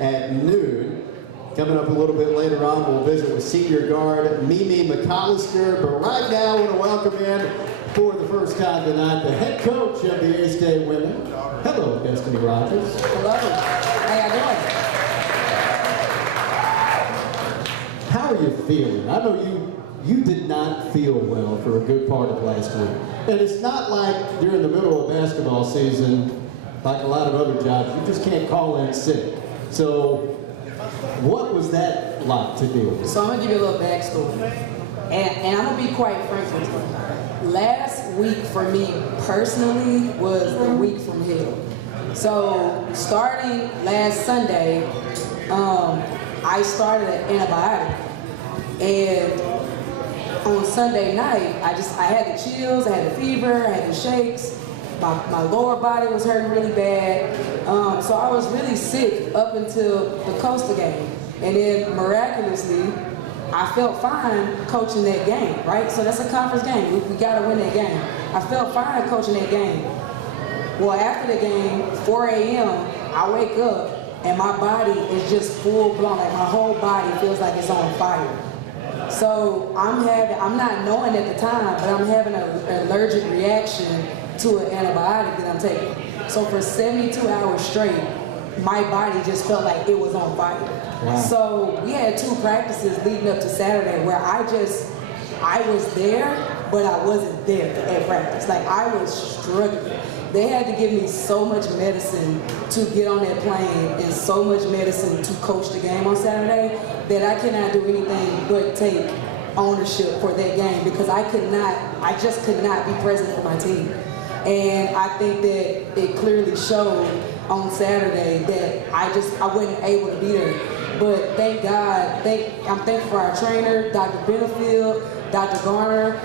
at noon. Coming up a little bit later on, we'll visit with senior guard Mimi McAllister. But right now, I want to welcome in, for the first time tonight, the head coach of the A-State women. Hello, Destinee Rogers. Hello. How y'all doing? How are you feeling? I know you did not feel well for a good part of last week. And it's not like during the middle of basketball season, like a lot of other jobs, you just can't call in sick. So what was that like to deal with? So I'm gonna give you a little backstory. And I'm gonna be quite frank with you. Last week for me personally was the week from hell. So starting last Sunday, I started an antibiotic. And on Sunday night, I had the chills, I had the fever, I had the shakes. My lower body was hurting really bad. So I was really sick up until the Coastal game. And then miraculously, I felt fine coaching that game, right? So that's a conference game. We gotta win that game. I felt fine coaching that game. Well, after the game, 4 a.m., I wake up and my body is just full blown. Like my whole body feels like it's on fire. So I'm not knowing at the time, but I'm having an allergic reaction to an antibiotic that I'm taking. So for 72 hours straight, my body just felt like it was on fire. Wow. So we had 2 practices leading up to Saturday where I was there, but I wasn't there at practice. Like I was struggling. They had to give me so much medicine to get on that plane and so much medicine to coach the game on Saturday that I cannot do anything but take ownership for that game because I just could not be present for my team. And I think that it clearly showed on Saturday that I wasn't able to be there. But thank God, I'm thankful for our trainer, Dr. Benefield, Dr. Garner,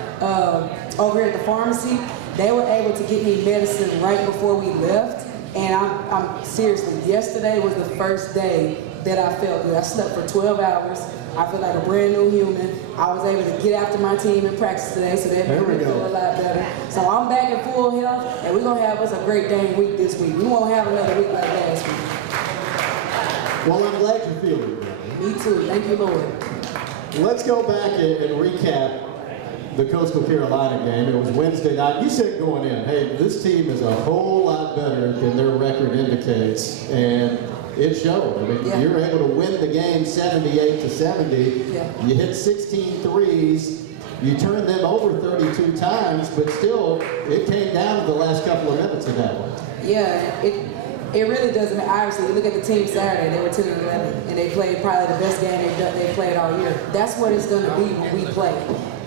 over here at the pharmacy. They were able to get me medicine right before we left. And I'm seriously, yesterday was the first day that I felt good. I slept for 12 hours. I feel like a brand new human. I was able to get after my team in practice today, so that made me feel a lot better. So I'm back in full health, and we're gonna have us a great dang week this week. We won't have another week like last week. Well, I'm glad you're feeling better. Me too, thank you, Lord. Let's go back and recap the Coastal Carolina game. It was Wednesday night. You said going in, hey, this team is a whole lot better than their record indicates, and it showed. I mean, you were able to win the game 78-70. Yeah. You hit 16 threes. You turned them over 32 times, but still, it came down to the last couple of minutes of that one. Yeah, it really doesn't. Obviously, you look at the team Saturday, they were 10-11, and they played probably the best game they played all year. That's what it's going to be when we play.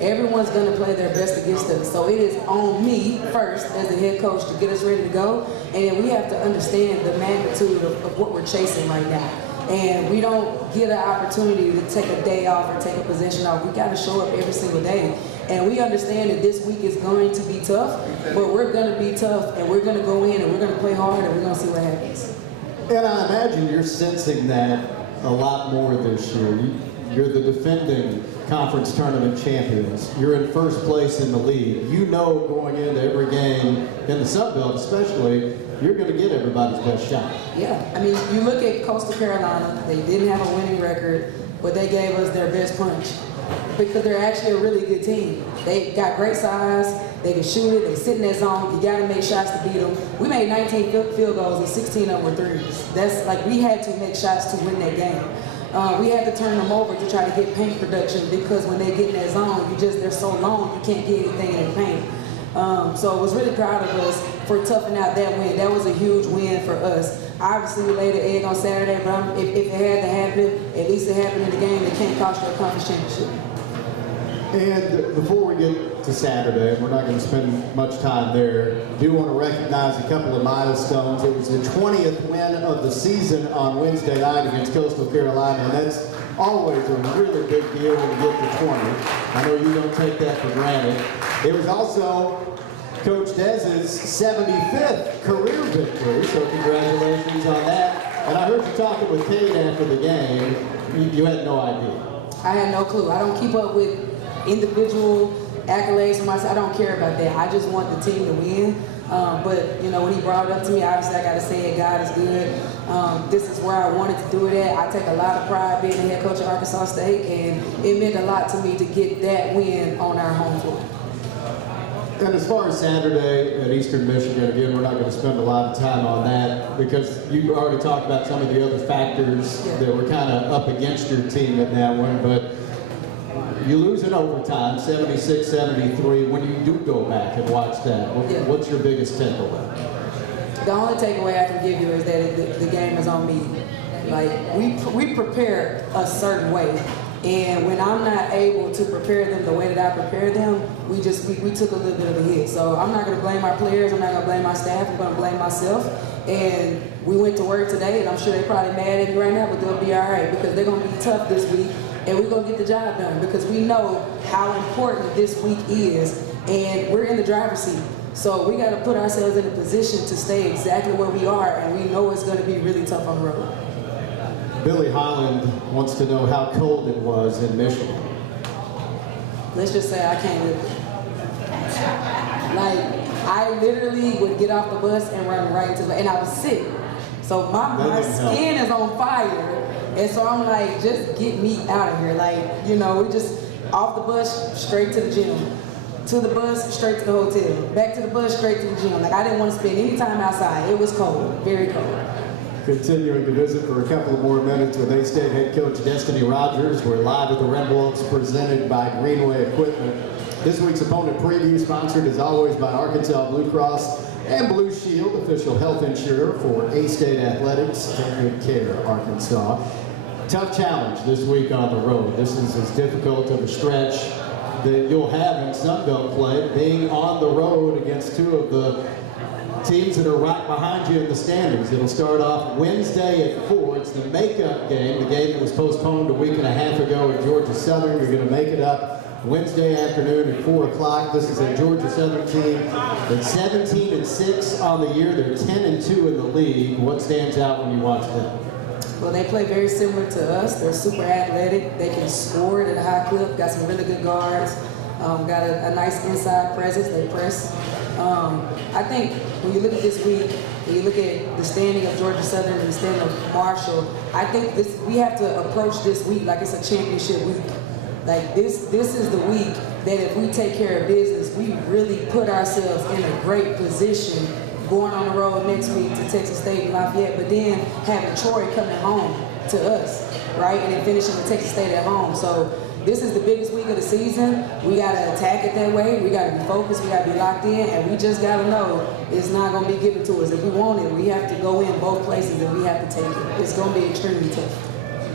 Everyone's going to play their best against us. So it is on me first as the head coach to get us ready to go. And then we have to understand the magnitude of what we're chasing right now. And we don't get an opportunity to take a day off or take a possession off. We got to show up every single day. And we understand that this week is going to be tough, but we're going to be tough and we're going to go in and we're going to play hard and we're going to see what happens. And I imagine you're sensing that a lot more this year. You're the defending conference tournament champions. You're in first place in the league. You know going into every game, in the Sun Belt especially, you're going to get everybody's best shot. Yeah, I mean, you look at Coastal Carolina, they didn't have a winning record, but they gave us their best punch because they're actually a really good team. They got great size, they can shoot it, they sit in that zone, you got to make shots to beat them. We made 19 field goals and 16 of them were threes. That's like, we had to make shots to win that game. We had to turn them over to try to get paint production because when they get in that zone, they're so long, you can't get anything in the paint. So I was really proud of us for toughing out that win. That was a huge win for us. Obviously, we laid an egg on Saturday, but if it had to happen, at least it happened in the game. It can't cost you a conference championship. And before we get to Saturday, we're not going to spend much time there. I do want to recognize a couple of milestones. It was the 20th win of the season on Wednesday night against Coastal Carolina, and that's always a really big deal when you get to 20. I know you don't take that for granted. It was also Coach Dez's 75th career victory, so congratulations on that. And I heard you talking with Kate after the game. You had no idea. I had no clue. I don't keep up with individual accolades for myself. I don't care about that. I just want the team to win. But, you know, when he brought it up to me, obviously I got to say it, God is good. This is where I wanted to do it at. I take a lot of pride being the head coach at Arkansas State, and it meant a lot to me to get that win on our home floor. And as far as Saturday at Eastern Michigan, again, we're not going to spend a lot of time on that because you already talked about some of the other factors that were kind of up against your team in that one, but you lose in overtime, 76-73. When you do go back and watch that, what's your biggest takeaway? The only takeaway I can give you is that the game is on me. Like, we prepare a certain way, and when I'm not able to prepare them the way that I prepare them, we took a little bit of a hit. So I'm not going to blame our players, I'm not going to blame my staff, I'm going to blame myself. And we went to work today, and I'm sure they're probably mad at me right now, but they'll be all right because they're going to be tough this week, and we're going to get the job done because we know how important this week is, and we're in the driver's seat. So we got to put ourselves in a position to stay exactly where we are, and we know it's going to be really tough on the road. Billy Holland wants to know how cold it was in Michigan. Let's just say I can't live it. Like, I literally would get off the bus and run right into and I was sick. So my skin is on fire. And so I'm like, just get me out of here. Like, you know, we just off the bus, straight to the gym. To the bus, straight to the hotel. Back to the bus, straight to the gym. Like, I didn't want to spend any time outside. It was cold, very cold. Continuing to visit for a couple of more minutes with A-State head coach Destinee Rogers. We're live at the Red Wolves presented by Greenway Equipment. This week's opponent preview sponsored as always by Arkansas Blue Cross and Blue Shield, official health insurer for A-State Athletics. Take good care, Arkansas. Tough challenge this week on the road. This is as difficult of a stretch that you'll have in Sun Belt play, being on the road against two of the teams that are right behind you in the standings. It'll start off Wednesday at 4. It's the makeup game, the game that was postponed a week and a half ago at Georgia Southern. You're going to make it up Wednesday afternoon at 4 o'clock. This is a Georgia Southern team that's 17-6 on the year. They're 10-2 in the league. What stands out when you watch them? Well, they play very similar to us. They're super athletic. They can score at a high clip. Got some really good guards. Got a nice inside presence. They press. I think when you look at this week, when you look at the standing of Georgia Southern and the standing of Marshall, I think we have to approach this week like it's a championship week. Like this is the week that if we take care of business, we really put ourselves in a great position going on the road next week to Texas State and Lafayette, but then having Troy coming home to us, right? And then finishing with Texas State at home. So this is the biggest week of the season. We got to attack it that way. We got to be focused. We got to be locked in. And we just got to know it's not going to be given to us. If we want it, we have to go in both places and we have to take it. It's going to be extremely tough.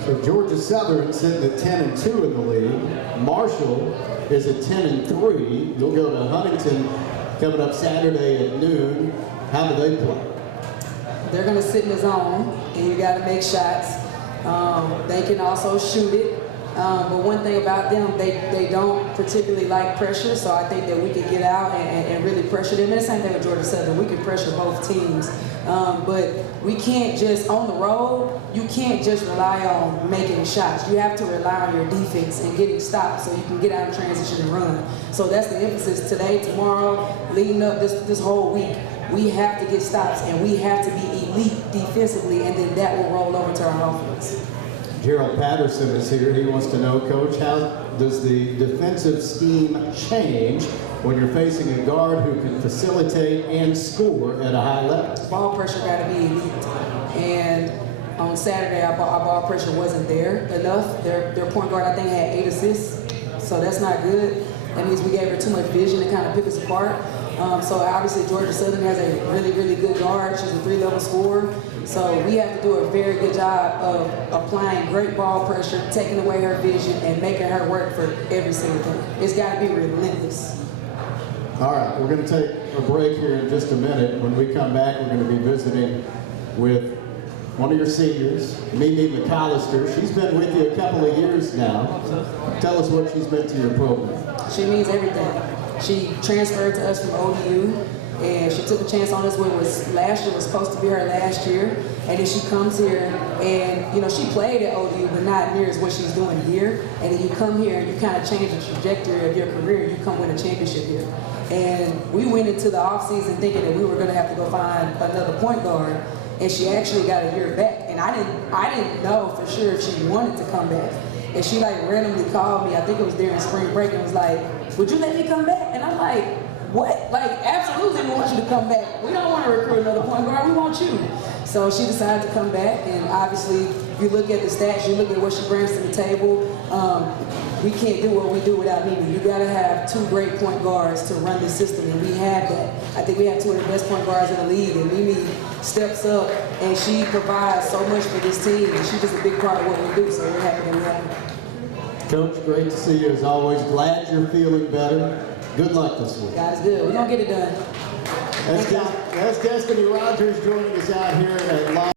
So Georgia Southern sitting at 10-2 in the league. Marshall is at 10-3. You'll go to Huntington coming up Saturday at noon. How do they play? They're going to sit in the zone, and you got to make shots. They can also shoot it. But one thing about them, they don't particularly like pressure, so I think that we could get out and really pressure them. And the same thing with Georgia Southern. We can pressure both teams. But we can't just, on the road, you can't just rely on making shots. You have to rely on your defense and getting stops so you can get out of transition and run. So that's the emphasis today, tomorrow, leading up this whole week. We have to get stops, and we have to be elite defensively, and then that will roll over to our offense. Gerald Patterson is here. He wants to know, Coach, how does the defensive scheme change when you're facing a guard who can facilitate and score at a high level? Ball pressure got to be elite. And on Saturday, our ball pressure wasn't there enough. Their point guard, I think, had 8 assists, so that's not good. That means we gave her too much vision to kind of pick us apart. So obviously Georgia Southern has a really, really good guard. She's a 3-level scorer. So we have to do a very good job of applying great ball pressure, taking away her vision, and making her work for every single thing. It's got to be relentless. All right, we're going to take a break here in just a minute. When we come back, we're going to be visiting with one of your seniors, Mimi McAllister. She's been with you a couple of years now. Tell us what she's meant to your program. She means everything. She transferred to us from ODU, and she took a chance on us when it was last year was supposed to be her last year. And then she comes here, and you know she played at ODU, but not near as what she's doing here. And then you come here, and you kind of change the trajectory of your career. You come win a championship here. And we went into the offseason thinking that we were going to have to go find another point guard. and she actually got a year back. And I didn't know for sure if she wanted to come back. And she like randomly called me, I think it was during spring break, and was like, would you let me come back? And I'm like, what? Like, absolutely we want you to come back. We don't want to recruit another point guard, we want you. So she decided to come back, and obviously, if you look at the stats, you look at what she brings to the table, we can't do what we do without Mimi. You gotta have two great point guards to run the system, and we have that. I think we have two of the best point guards in the league, and Mimi steps up, and she provides so much for this team, and she's just a big part of what we do, so we're happy that we have her. Coach, great to see you as always. Glad you're feeling better. Good luck this week. God is good. We're gonna get it done. That's Destinee Rogers joining us out here at Live.